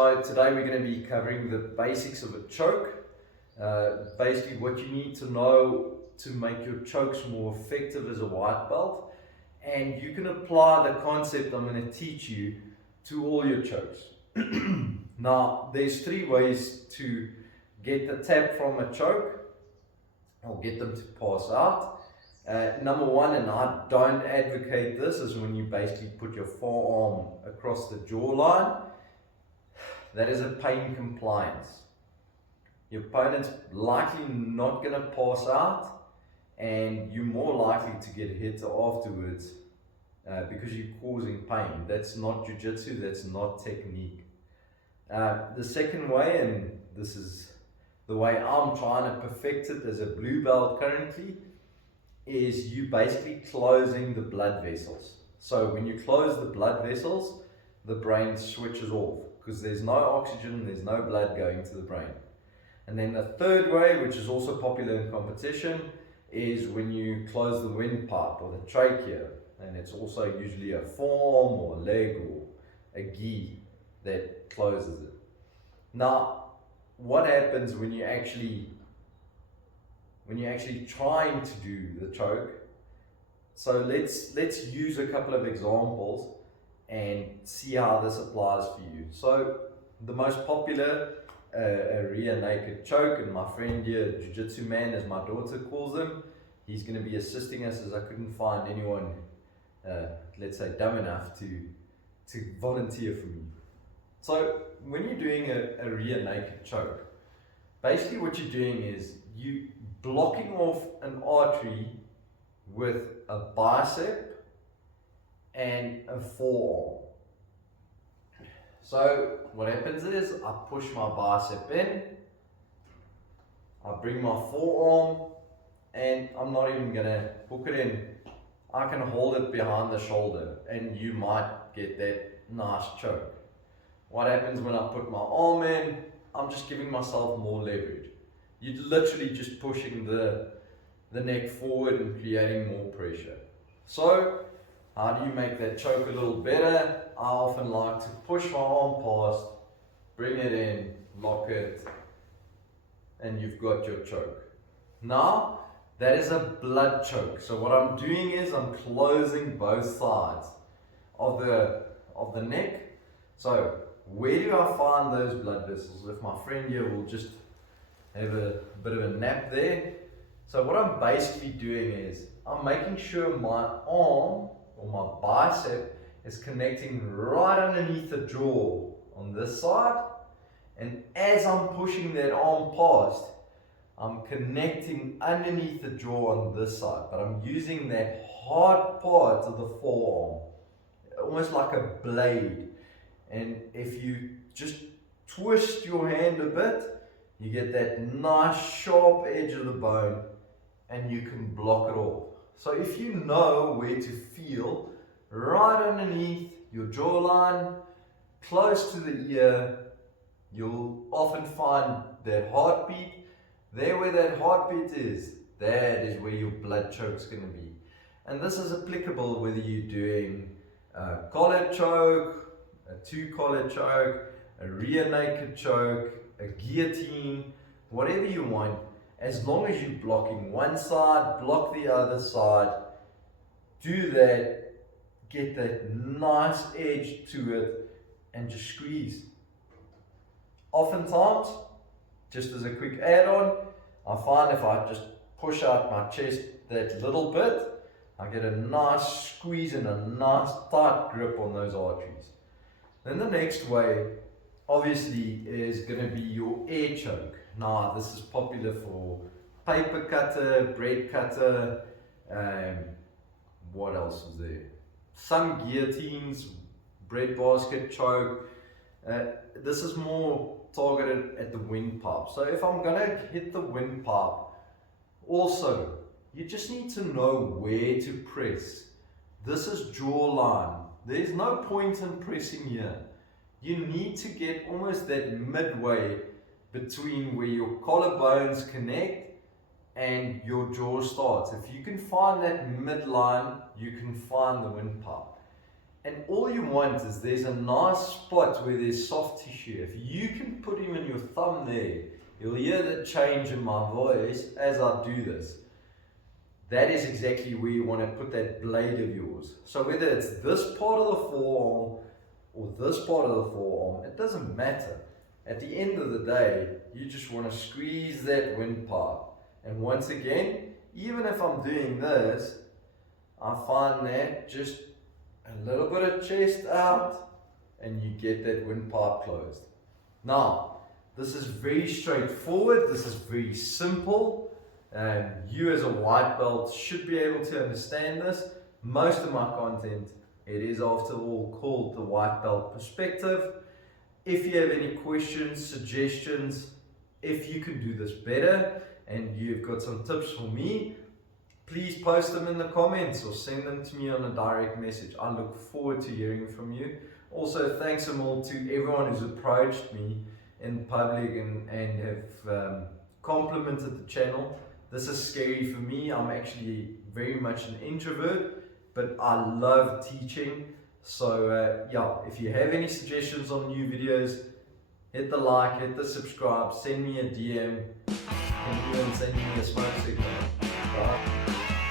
So today we're going to be covering the basics of a choke. Basically what you need to know to make your chokes more effective as a white belt. And you can apply the concept I'm going to teach you to all your chokes. Now, there's three ways to get the tap from a choke or get them to pass out. Number one, and I don't advocate this, is when you basically put your forearm across the jawline. That is a pain compliance. Your opponent's likely not going to pass out, and you're more likely to get hit afterwards because you're causing pain. That's not Jiu Jitsu, that's not technique. The second way, and this is the way I'm trying to perfect it as a blue belt currently, is you basically closing the blood vessels. So when you close the blood vessels, the brain switches off because there's no oxygen, there's no blood going to the brain. And then the third way, which is also popular in competition, is when you close the windpipe or the trachea, and it's also usually a forearm or a leg or a gi that closes it. Now, what happens when you're actually trying to do the choke? So let's use a couple of examples and see how this applies for you. So the most popular a rear naked choke, and my friend here, Jiu Jitsu man as my daughter calls him, he's going to be assisting us as I couldn't find anyone, let's say, dumb enough to volunteer for me. So when you're doing a rear naked choke, basically what you're doing is you blocking off an artery with a bicep and a forearm. So what happens is I push my bicep in, I bring my forearm, and I'm not even going to hook it in. I can hold it behind the shoulder and you might get that nice choke. What happens when I put my arm in? I'm just giving myself more leverage. You're literally just pushing the neck forward and creating more pressure. So how do you make that choke a little better? I often like to push my arm past, bring it in, lock it, and you've got your choke. Now, that is a blood choke. So what I'm doing is I'm closing both sides of the neck. So where do I find those blood vessels? If my friend here will just have a bit of a nap there. So what I'm basically doing is I'm making sure my arm or my bicep is connecting right underneath the jaw on this side, and as I'm pushing that arm past, I'm connecting underneath the jaw on this side, but I'm using that hard part of the forearm, almost like a blade. And if you just twist your hand a bit, you get that nice sharp edge of the bone and you can block it off. So if you know where to feel right underneath your jawline, close to the ear, you'll often find that heartbeat. There where that heartbeat is, that is where your blood choke's going to be. And this is applicable whether you're doing a collar choke, a two-collar choke, a rear naked choke, a guillotine, whatever you want. As long as you're blocking one side, block the other side, do that, get that nice edge to it, and just squeeze. Oftentimes, just as a quick add-on, I find if I just push out my chest that little bit, I get a nice squeeze and a nice tight grip on those arteries. Then the next way, obviously, is going to be your air choke. Now, this is popular for paper cutter, bread cutter, what else is there? Some guillotines, bread basket choke. This is more targeted at the windpipe. So if I'm going to hit the windpipe, also, you just need to know where to press. This is jawline. There's no point in pressing here. You need to get almost that midway between where your collarbones connect and your jaw starts. If you can find that midline, you can find the windpipe. And all you want is there's a nice spot where there's soft tissue. If you can put even your thumb there, you'll hear the change in my voice as I do this. That is exactly where you want to put that blade of yours. So whether it's this part of the forearm or this part of the forearm, it doesn't matter. At the end of the day, you just want to squeeze that windpipe. And once again, even if I'm doing this, I find that just a little bit of chest out and you get that windpipe closed. Now, this is very straightforward, this is very simple. You as a white belt should be able to understand this. Most of my content, it is after all called the white belt perspective. If you have any questions, suggestions, if you can do this better and you've got some tips for me, please post them in the comments or send them to me on a direct message. I look forward to hearing from you. Also, thanks a lot to everyone who's approached me in public and have complimented the channel. This is scary for me. I'm actually very much an introvert, but I love teaching. So yeah, if you have any suggestions on new videos, hit the like, hit the subscribe, send me a DM, and even send me a smoke signal. Right?